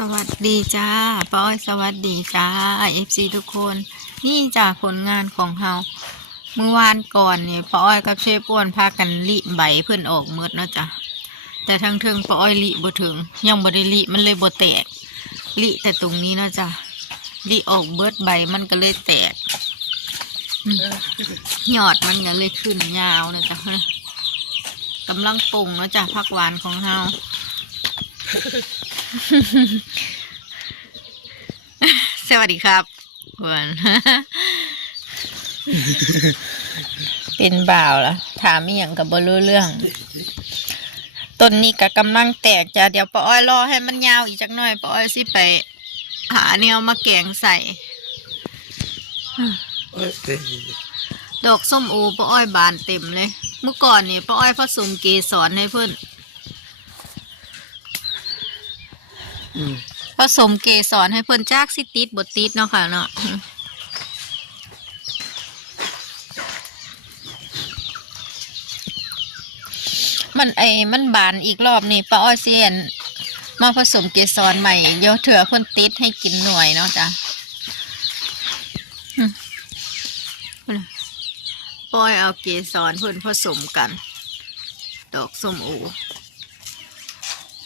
สวัสดีจ้าป้อยสวัสดีจ้าเอฟซีทุกคน นี่จากผลงานของเฮาเมื่อวานก่อนเนี่ยป้อยกับเชฟอ้วนพากันลิใบเพื่อนออกมืดเนาะจ้ะแต่ทั้งเทิงป้อยลิบ่ถึง ยังบ่ได้ลิมันเลยบ่แตกลิแต่ตรงนี้เนาะจ้ะลิออกเบิดใบมันก็เลยแตกอืมยอดมันก็เลยขึ้นยาวเนาะจ้ะกำลังปรุงเนาะจ้ะผักหวานของเฮา สวัสดีครับเพื่อนเป็นบ่าวละถามอีหยังกับบรู้เรื่อง ต้นนี้ก็กำลังแตกจ้ะเดี๋ยวป้าอ้อยรอให้มันยาวอีกจักหน่อยป้าอ้อยสิไป หาแนวมาแกงใส่ดอกส้มโอป้าอ้อยบานเต็มเลย เมื่อก่อนเนี่ยป้าอ้อยผสมเกสรให้เพื่อน ผสมเกสรให้เพิ่นจากสิติดบทติดเนาะค่ะเนาะมันไอ้มันบานอีกรอบนี่ป้าอ้อยเซียนมาผสมเกสรใหม่เดี๋ยวเถื่อคนติดให้กินหน่วยเนาะจ้ะอืมป้อยเอาเกสรเพิ่นผสมกัน ดอกส้มโอ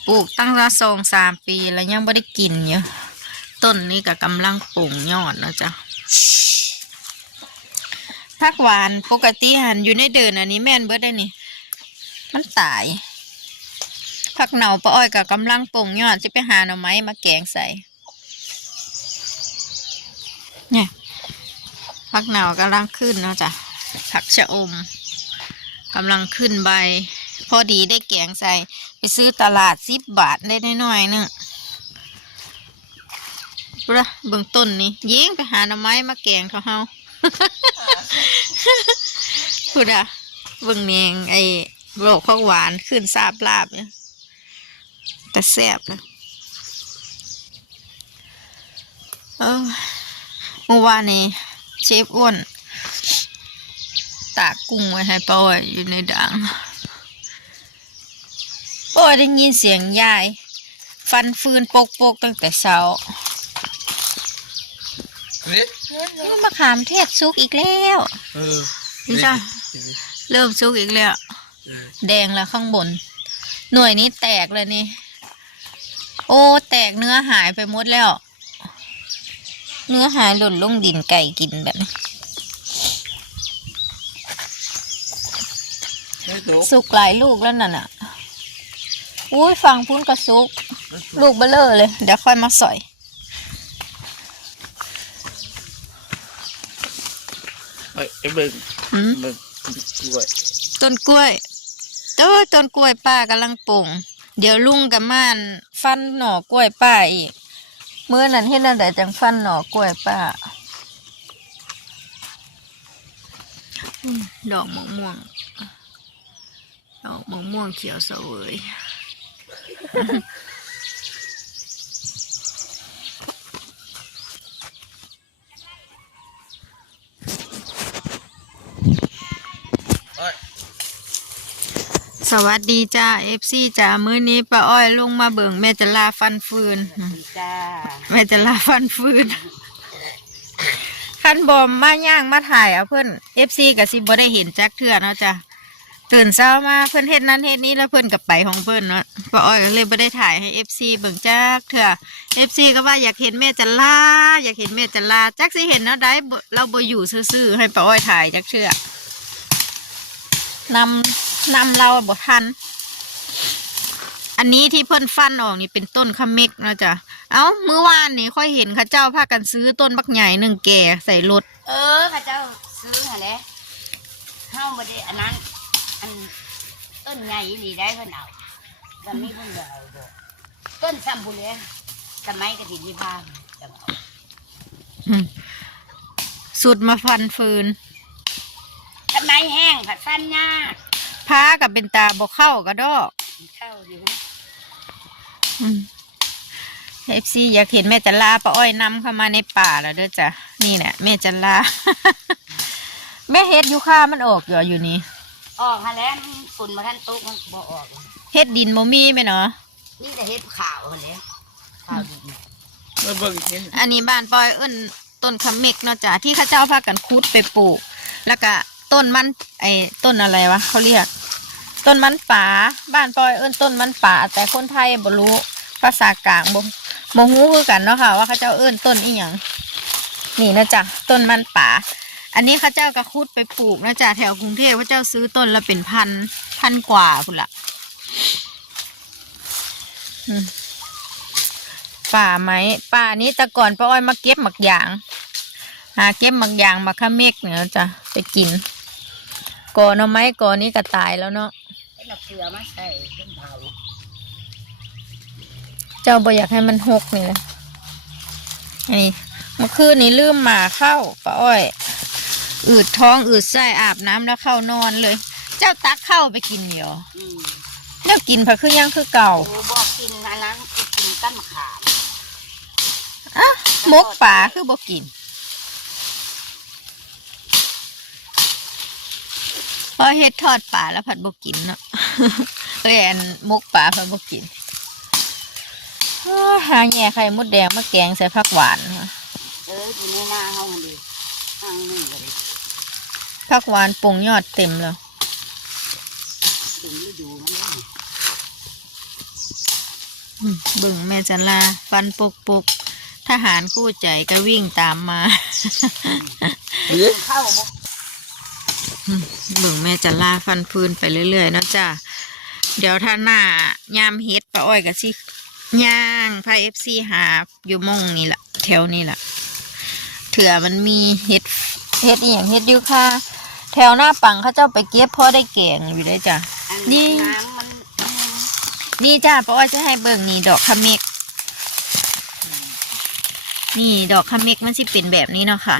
ปลูกตั้งแต่สองสามปีแล้วยังไม่ได้กินอยู่ต้นนี้ก็กำลังปลูกยอดนะจ๊ะผักหวานปกติหันอยู่ในเดินอันนี้แม่นเบิดได้นี่ มันตายผักเหนาปะอ้อยกับกำลังปลูกยอดจะไปหาหน่อไม้มาแกงใส่ เนี่ยผักเหนากำลังขึ้นเนาะจ๊ะผักชะอมกำลังขึ้นใบ พอดีได้แกงใส่ ไปซื้อตลาดสิบบาทได้น้อยๆนึงบุระเบื้องต้นนี่ยิงไปหาหน่อไม้มาแกงเขาเฮาพูดอะเบื้องเนียงไอ้โรคข้าวหวานขึ้นซาบลาบเนี่ยแต่แซ่บนะเออเมื่อวานนี้เชฟอ้วน ตากกุ้งไว้ให้ป้าอ้อยอยู่ในดัง ยได้ยินเสียงยาย ฟันฟืนโปกๆตั้งแต่เช้านี่มะขามเทศซุกอีกแล้วเออนี่จ้ะเริ่มซุกอีกแล้ว แดงแล้วข้างบน หน่วยนี้แตกเลยนี่ โอ้ แตกเนื้อหายไปหมดแล้ว เนื้อหายหล่นลงดินไก่กินแบบนี้ไม่ตกสุกหลายลูกแล้วนั่นอะ อุ้ยฟังพุ้นกระซุก ลูกเบลเลอร์เลย เดี๋ยวค่อยมาสอย เฮ้ยไอ้เบิ่งหืม เบิ่งด้วยต้นกล้วยเออต้นกล้วยป้ากำลังปลูกเดี๋ยวลุงกับม่านฟันหน่อกล้วยป้าอีกเมื่อนั้นเห็นอะไรจังฟันหน่อกล้วยป้าอืมดอกมะม่วง ดอกมะม่วงเขียวเสวยเฮ้ย สวัสดีจ้าเอฟซีจ้ามื้อนี้ป้าอ้อยลงมาเบิ่งแม่จะลาฟันฟืนจ้าแม่จะลาฟันฟืนคันบอมมาย่างมาถ่ายเอาเพื่อนเอฟซีกับซิบ่ได้เห็นจักเทื่อเนาะจ้ะ ตื่นเช้ามาเพื่อนเฮ็ดนั้นเฮ็ดนี้แล้วเพื่อนกับไปของเพื่อนเนาะป้าอ้อยก็เลยบ่ได้ถ่ายให้เอฟซีเบิ่งจักเทื่อเอฟซีก็ว่าอยากเห็นแม่จะลาอยากเห็นแม่จะลาจักสิเห็นเนาะได้บ่เราบ่อยู่ซื่อๆให้ป้าอ้อยถ่ายจักเทื่อนำนำเราบ่ทัน อันนี้ที่เพิ่อนฟันออกนี่เป็นต้นขมิกนะจ้ะเอ้าเมื่อวานนี่ค่อยเห็นข้าเจ้าพากันซื้อต้นบักใหญ่หนึ่งแก่ใส่รถเออข้าเจ้าซื้อหาแหล้วเฮาบ่ได้อันนั้น อันต้นใหญ่นี่ได้เพิ่นเอาวันนี้เพิ่นก็เอาดอกต้นซัมบุเรียนสมัยกะถิ่นยี่พาจังเอาสุดมาฟันฟืนสมัยแห้งผัดฟันยากพากับเป็นตาบกเข้ากระดอกเข้าดีไหมเอฟซีอยากเห็นแม่จันลาป้าอ้อยนำเข้ามาในป่าแล้วเด้อจ้ะนี่แหละแม่จันลา แม่เฮ็ดยูคามันออกอยู่อยู่นี่ ออกหาแล้วมันฝุ่นมาท่านตุ๊กมันบ่ออก เฮ็ดดินโมมี่ไหมเนาะนี่แต่เฮ็ดขาวหาแหล้วข้าวดีมาเบิ่งเห็นอันนี้บ้านปอยเอิ้นต้นขมิกเนาะจ้ะที่เข้าเจ้าพากันคุดไปปลูก แล้วก็ต้นมันไอ้ต้นอะไรวะเขาเรียก ต้นมันป่าบ้านปอยเอิ้นต้นมันป่าแต่คนไทยบ่รู้ภาษากลางบ่บ่ฮู้คือกันเนาะค่ะว่าเขาเจ้าเอิ้นต้นอีหยังนี่นะจ๊ะต้นมันป่า อันนี้เขาเจ้าก็คุดไปปลูกนะจ๊ะแถวกรุงเทพเขาเจ้าซื้อต้นละเป็นพันพันกว่าพุ่นละอืมป่าไหมป่านี้แต่ก่อนป้าอ้อยมาเก็บหมักยางหาเก็บหมักยางมาข้าเมกเนี่ยจ้ะไปกินก่อนเอาไม้ก่อนนี้ก็ตายแล้วเนาะให้เราเกลือมาใส่ขึ้นเผาเจ้าบ่อยากให้มันหกนี่เลยอันนี้เมื่อคืนนี้ลืมหมาเข้าป้าอ้อย อืดท้องอืดไส้อาบน้ำแล้วเข้านอนเลย เจ้าตักเข้าไปกินเดียวอืมแล้วกินผักคือยังคือเก่าโอ้บอกกินอันนั้นคือกินต้นมะขามอะมกป่าคือบ่กินพอเฮ็ดทอดป่าแล้วผัดบ่กินเนาะเอ้ยอันมกป่าผัดบ่กินอ้าหาแง่ไข่มดแดงมาแกงใส่ผักหวานค่ะเอออยู่ในหน้าห้องดีห้างนี่เลย ผักหวานปรุงยอดเต็มแล้วถึงฤดูมันเลยอืมเบิ่งแม่จันลา ฟันปุกปุกทหารกู้ใจก็วิ่งตามมาเฮ้ยเข้าบ่อืมเบิ่งแม่จันลาฟันฟืนไปเรื่อยๆเนาะจ้ะเดี๋ยวถ้าหน้ายามเฮ็ดปลาอ้อยกับสิย่างพายเอฟซีหาอยู่หมองนี่แหละแถวนี่แหละเถื่อมันมีเฮ็ดเฮ็ดอหย่างเฮ็ดอยู่ค่ะแถวหน้าปังเขาเจ้าไปเก็บพอได้แกงอยู่ได้อจ้ะอันนี่ น้ำมันอืมนี่จ้าป้าอ้อยจะให้เบิ่งนี่ดอกขมิก นี่ดอกขมิกมันสิเป็นแบบนี้เนาะค่ะ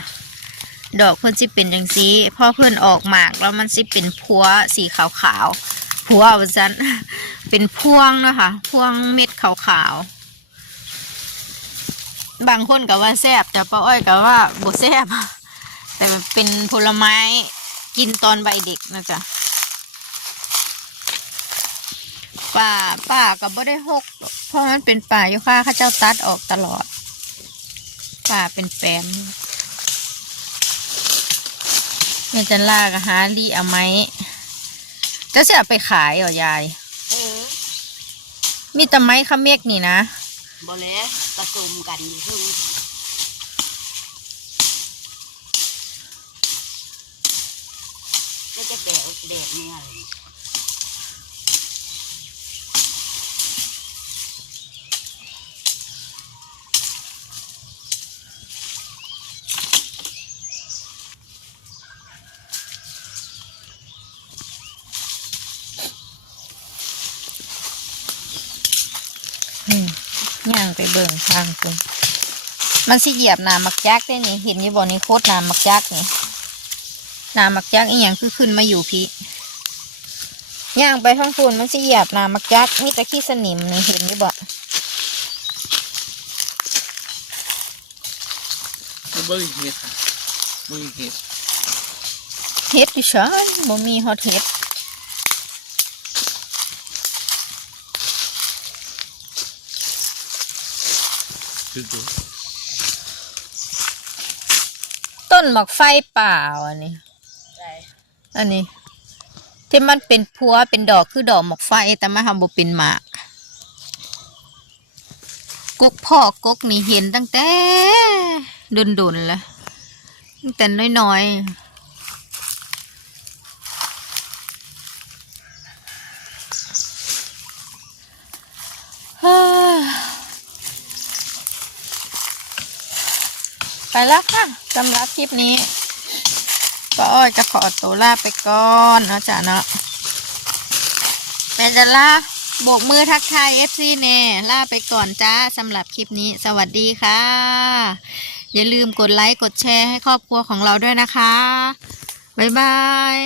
ดอกเพิ่นสิเป็นจังซีพอเพิ่นออกหมากแล้วมันสิเป็นพัวสีขาวๆพัวว่าซั่นเป็นพวงเนาะค่ะพวงเม็ดขาวๆบางคนก็ว่าแซ่บแต่ป้าอ้อยก็ว่าบ่แซ่บแต่มันเป็นผลไม้ กินตอนใบเด็กนะจ๊ะป่าป่าก็บ่ได้หกหรอกเพราะมันเป็นป่าอยู่ค่ะเข้าเจ้าตัดออกตลอด ป่าเป็นแปลนแม่จันลาก็หาลีเอาไหมเจะเสียไปขายเหรอยาย เออ มีแต่ไม้ขะเมกนี่นะบ่เลยผสมกันอยู่ซึ่งก็จะ แดดเนี่ยเลยย่างไปเบิ่งทางคุณมันสิเหยียบหนามักยักได้นี่เห็นอยู่บ่นี่โคตรหนามักยักนี่ นามักยักอีหยังคือขึ้นมาอยู่พี่ย่างไปท้องพูนมันสิเหยียบหนามักยักมีแต่ขี้สนิมนี่เห็นอยู่บ่มาเบิ่งเห็ดค่ะเบิ่งเห็ดเฮ็ดดิฉันบ่มีฮอตเฮ็ดดูดูต้นหมักไฟป่าอันนี้ใช่ อันนี้ ที่มันเป็นพัวเป็นดอกคือดอกหมกไฟแต่มาทำบ่เป็นหมากกกพ่อกกนี่เห็นตั้งแต่ดุนๆแล้วตั้งแต่น้อยๆเฮ้ยไปแล้วค่ะสำหรับคลิปนี้ ป้าอ้อยจะขอตัวลาไปก่อนเนาะจ้ะเนาะแม่จะลาโบกมือทักทายเอฟซีเน่ลาไปก่อนจ้าสำหรับคลิปนี้สวัสดีค่ะ อย่าลืมกดไลค์กดแชร์ให้ครอบครัวของเราด้วยนะคะ บ๊ายบาย